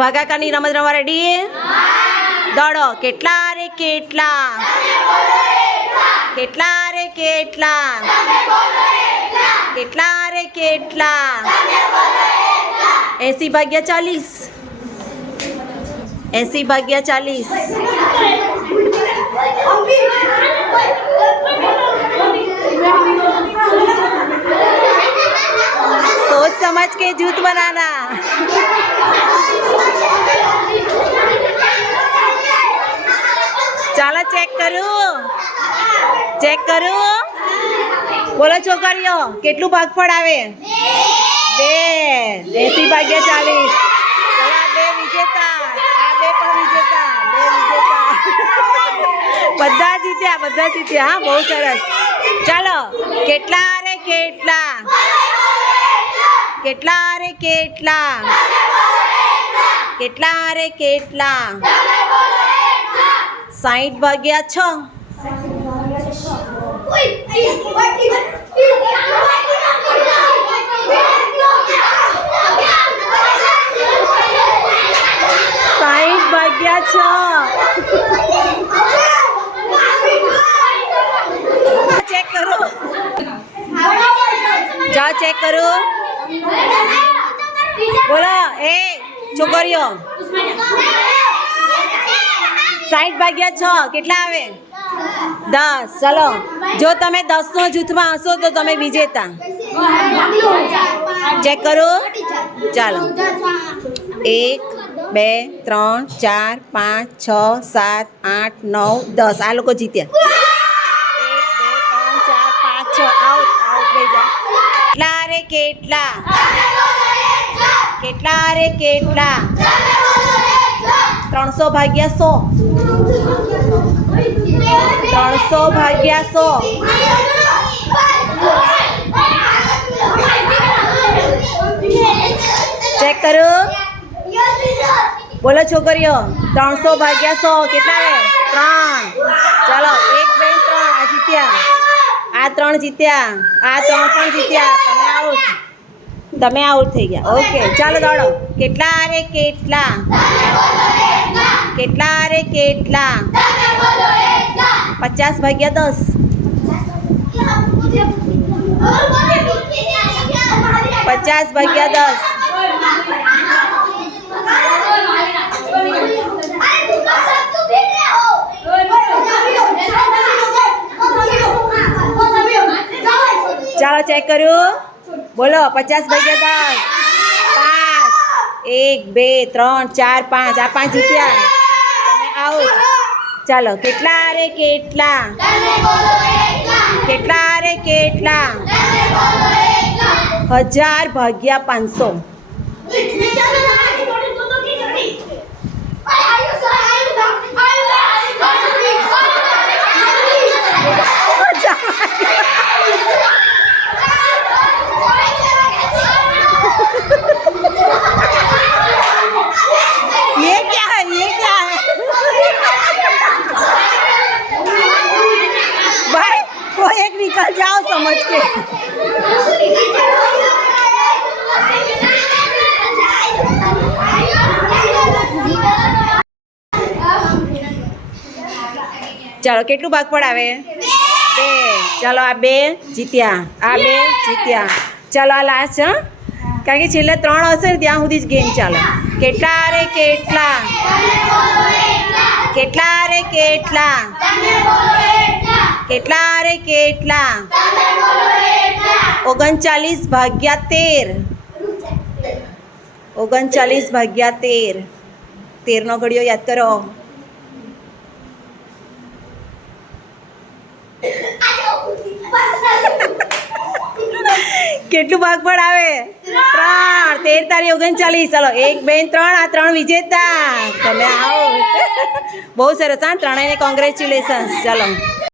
ભાગાકારની રમત રમવા રેડી? દોડો. કેટલા રે કેટલા? કેટલા રે કેટલા? કેટલા રે કેટલા? 80 ભાગ્યા 40. 80 ભાગ્યા 40. सोच समझ के जूत बनाना. ચાલો ચેક કરું. ચેક કરું. બોલો છોકરીઓ, કેટલું ભાગફળ આવે? 2. 80 ભાગ્યા 40. ચાલો આ 2 વિજેતા. આ 2 પણ વિજેતા. 2 વિજેતા. બધા જીત્યા. બધા જીત્યા. હા, બહુ સરસ. ચાલો. કેટલા રે કેટલા? કેટલા રે કેટલા? કેટલા રે કેટલા? 60 ભાગ્યા 6. 60 ભાગ્યા 6. ચેક કરો. જાઓ ચેક કરો. બોલો એ છોકરીઓ, 60 ભાગ્યા 6 કેટલા આવે? 10. ચલો, જો તમે 10નો જૂથમાં હશો તો તમે વિજેતા. ચેક કરો. ચાલો. 1 2 3 4 5 6 7 8 9 10. આ લોકો જીત્યા. 1 2 3 4 5 6. આઉટ. આઉટ થઈ જાય. કેટલા રે કેટલા? કેટલા રે કેટલા? 300 ભાગ્યા 100. 300 ભાગ્યા 100. ચેક કરો. બોલો છોકરીઓ, 300 ભાગ્યા 100 કેટલા આવે? 3. ચાલો, 1 2 3. આ જીત્યા. આ 3 જીત્યા. આ 3 પણ જીત્યા. તમે આઉટ. તમે આઉટ થઈ ગયા. ઓકે, ચાલો દોડો. કેટલા રે કેટલા? કેટલા રે કેટલા? 50 ભાગ્યા 10. 50 ભાગ્યા 10. ચાલો ચેક કર્યું. બોલો 50 ભાગ્યા 10. 5 1 2 3 4 5. આ 5 જીત્યા. તમે આઉટ. ચાલો. કેટલા રે કેટલા? કેટલા રે કેટલા? 1000 ભાગ્યા 500. 1 निकल जाओ समझ के. ચાલો, કેટલું ભાગફળ આવે? 2. ચાલો, આ 2 જીત્યા. આ 2 જીત્યા. ચાલો, આ લાસ્ટ. હા, કારણ કે છેલ્લે 3 હશે ને ત્યાં સુધી જ ગેમ ચાલે. કેટલા રે કેટલા? કેટલા રે કેટલા? કેટલા રે કેટલા? 39 ભાગ્યા 13. 39 ભાગ્યા 13. 13નો ઘડિયો યાદ કરો. કેટલું ભાગફળ આવે? 3. 13 તારી 39. ચાલો, 1 2 3. આ 3 વિજેતા. તમે આવો. બહુ સરસ. હા, ત્રણેયને કોંગ્રેચ્યુલેશન્સ. ચાલો.